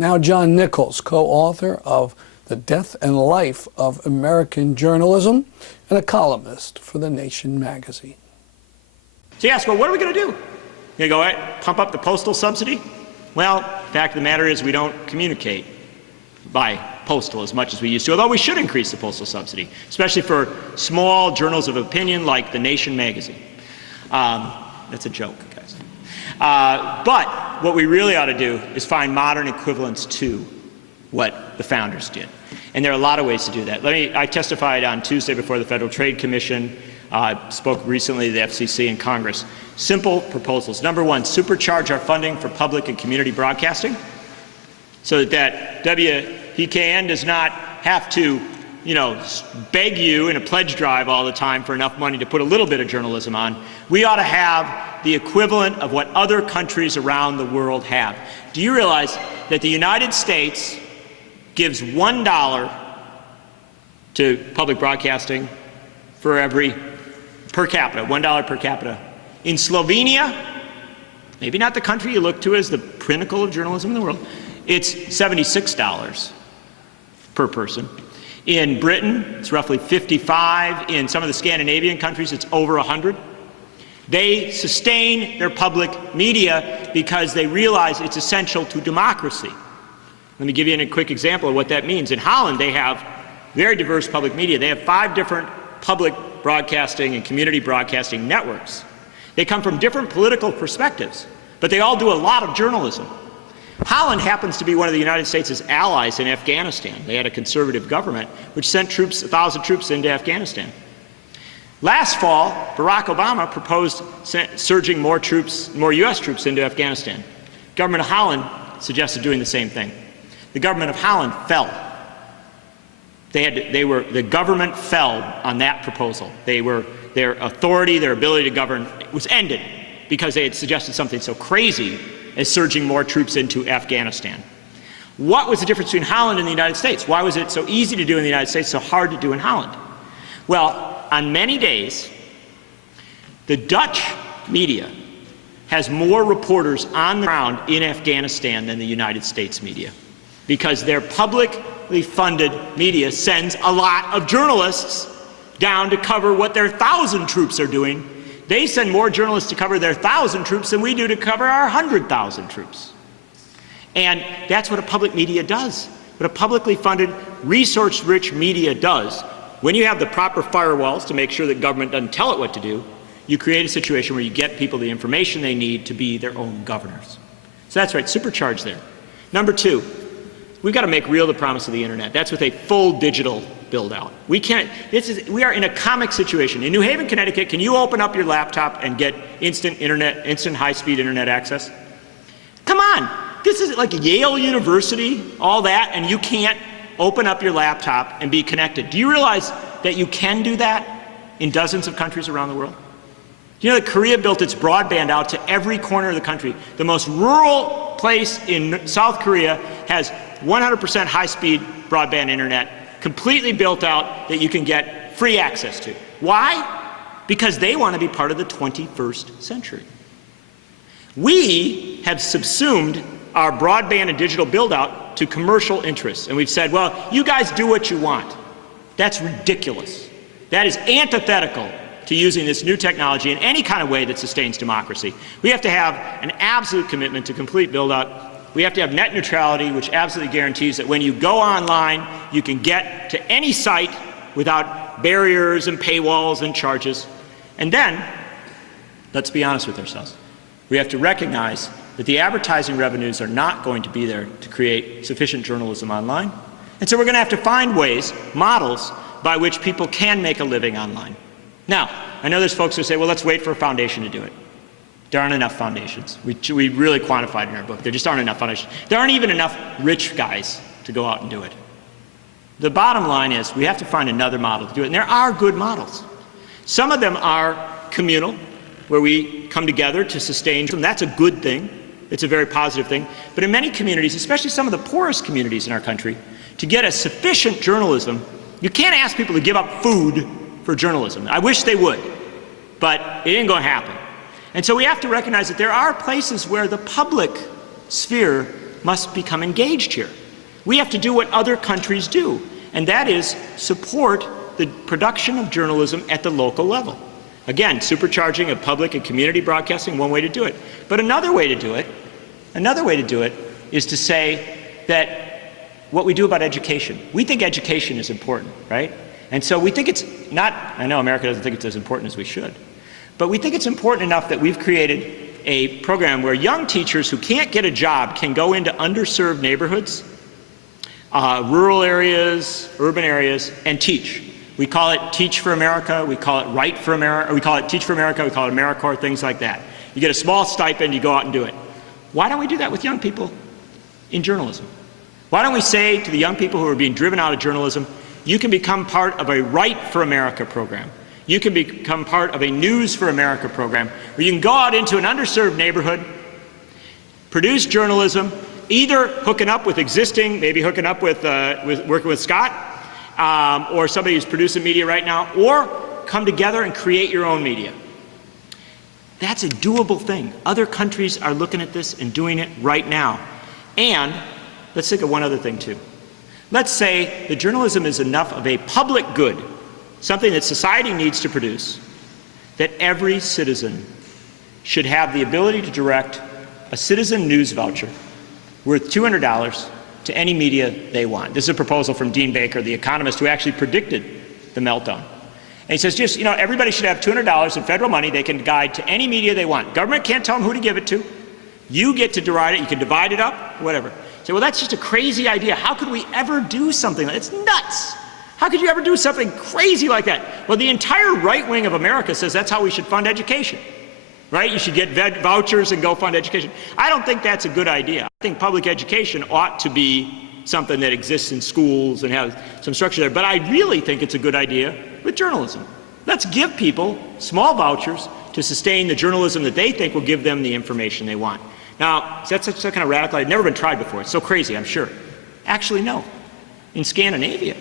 Now John Nichols, co-author of The Death and Life of American Journalism and a columnist for The Nation magazine. So you ask, well, what are we going to do? You go, pump up the postal subsidy? Well, the fact of the matter is we don't communicate by postal as much as we used to, although we should increase the postal subsidy, especially for small journals of opinion like The Nation magazine. That's a joke, guys. But what we really ought to do is find modern equivalents to what the founders did. And there are a lot of ways to do that. I testified on Tuesday before the Federal Trade Commission, spoke recently to the FCC and Congress. Simple proposals. Number one, supercharge our funding for public and community broadcasting so that WPKN does not have to, beg you in a pledge drive all the time for enough money to put a little bit of journalism on. We ought to have the equivalent of what other countries around the world have. Do you realize that the United States gives $1 to public broadcasting for every per capita, $1 per capita. In Slovenia, maybe not the country you look to as the pinnacle of journalism in the world, it's $76 per person. In Britain, it's roughly 55. In some of the Scandinavian countries, it's over 100. They sustain their public media because they realize it's essential to democracy. Let me give you a quick example of what that means. In Holland, they have very diverse public media. They have 5 different public broadcasting and community broadcasting networks. They come from different political perspectives, but they all do a lot of journalism. Holland happens to be one of the United States' allies in Afghanistan. They had a conservative government which sent 1,000 troops into Afghanistan. Last fall, Barack Obama proposed surging more U.S. troops into Afghanistan. The government of Holland suggested doing the same thing. The government of Holland fell. The government fell on that proposal. Their authority, their ability to govern was ended because they had suggested something so crazy as surging more troops into Afghanistan. What was the difference between Holland and the United States? Why was it so easy to do in the United States, so hard to do in Holland? Well, on many days, the Dutch media has more reporters on the ground in Afghanistan than the United States media, because their publicly funded media sends a lot of journalists down to cover what their 1,000 troops are doing. They send more journalists to cover their 1,000 troops than we do to cover our 100,000 troops. And that's what a public media does. What a publicly funded, resource-rich media does. When you have the proper firewalls to make sure that government doesn't tell it what to do, you create a situation where you get people the information they need to be their own governors. So that's right, supercharge there. Number 2, we've got to make real the promise of the internet. That's with a full digital build out. We are in a comic situation. In New Haven, Connecticut, can you open up your laptop and get instant high-speed internet access? Come on, this is like Yale University, all that, and you can't open up your laptop and be connected. Do you realize that you can do that in dozens of countries around the world? Do you know that Korea built its broadband out to every corner of the country? The most rural place in South Korea has 100% high-speed broadband internet, completely built out that you can get free access to. Why? Because they want to be part of the 21st century. We have subsumed our broadband and digital build-out to commercial interests, and we've said, well, you guys do what you want. That's ridiculous. That is antithetical to using this new technology in any kind of way that sustains democracy. We have to have an absolute commitment to complete build-out. We have to have net neutrality, which absolutely guarantees that when you go online, you can get to any site without barriers and paywalls and charges. And then, let's be honest with ourselves. We have to recognize that the advertising revenues are not going to be there to create sufficient journalism online. And so we're going to have to find ways, models, by which people can make a living online. Now, I know there's folks who say, well, let's wait for a foundation to do it. There aren't enough foundations. We really quantified in our book. There just aren't enough foundations. There aren't even enough rich guys to go out and do it. The bottom line is we have to find another model to do it. And there are good models. Some of them are communal, where we come together to sustain them. That's a good thing. It's a very positive thing. But in many communities, especially some of the poorest communities in our country, to get a sufficient journalism, you can't ask people to give up food for journalism. I wish they would, but it ain't going to happen. And so we have to recognize that there are places where the public sphere must become engaged here. We have to do what other countries do, and that is support the production of journalism at the local level. Again, supercharging of public and community broadcasting, one way to do it. But another way to do it is to say that what we do about education. We think education is important, right? And so we think it's not, I know America doesn't think it's as important as we should, but we think it's important enough that we've created a program where young teachers who can't get a job can go into underserved neighborhoods, rural areas, urban areas, and teach. We call it Teach for America, we call it Write for America, we call it Teach for America, we call it AmeriCorps, things like that. You get a small stipend, you go out and do it. Why don't we do that with young people in journalism? Why don't we say to the young people who are being driven out of journalism, you can become part of a Write for America program. You can become part of a News for America program, where you can go out into an underserved neighborhood, produce journalism, either hooking up with existing, maybe hooking up with working with Scott, or somebody who's producing media right now, or come together and create your own media. That's a doable thing. Other countries are looking at this and doing it right now. And let's think of one other thing too. Let's say the journalism is enough of a public good, something that society needs to produce, that every citizen should have the ability to direct a citizen news voucher worth $200 to any media they want. This is a proposal from Dean Baker, the economist who actually predicted the meltdown. And he says, just, you know, everybody should have $200 in federal money they can guide to any media they want. Government can't tell them who to give it to. You get to divide it. You can divide it up, whatever. So, well, that's just a crazy idea. How could we ever do something like that? It's nuts. How could you ever do something crazy like that? Well, the entire right wing of America says that's how we should fund education, right? You should get vouchers and go fund education. I don't think that's a good idea. I think public education ought to be something that exists in schools and has some structure there. But I really think it's a good idea with journalism. Let's give people small vouchers to sustain the journalism that they think will give them the information they want. Now, is that such kind of radical? It's never been tried before. It's so crazy, I'm sure. Actually, no. In Scandinavia,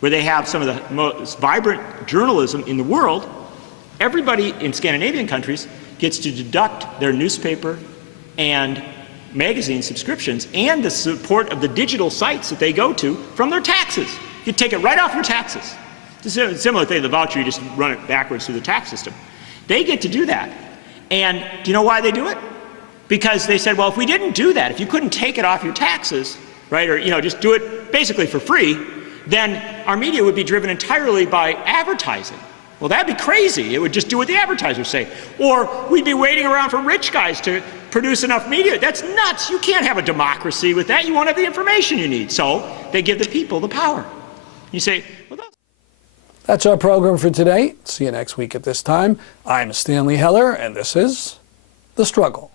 where they have some of the most vibrant journalism in the world, everybody in Scandinavian countries gets to deduct their newspaper and magazine subscriptions and the support of the digital sites that they go to from their taxes. You take it right off your taxes. It's a similar thing to the voucher, you just run it backwards through the tax system. They get to do that. And do you know why they do it? Because they said, well, if we didn't do that, if you couldn't take it off your taxes, right, or just do it basically for free, then our media would be driven entirely by advertising. Well, that'd be crazy. It would just do what the advertisers say. Or we'd be waiting around for rich guys to produce enough media. That's nuts. You can't have a democracy with that. You won't have the information you need. So they give the people the power. You say, well, that's our program for today. See you next week at this time. I'm Stanley Heller, and this is The Struggle.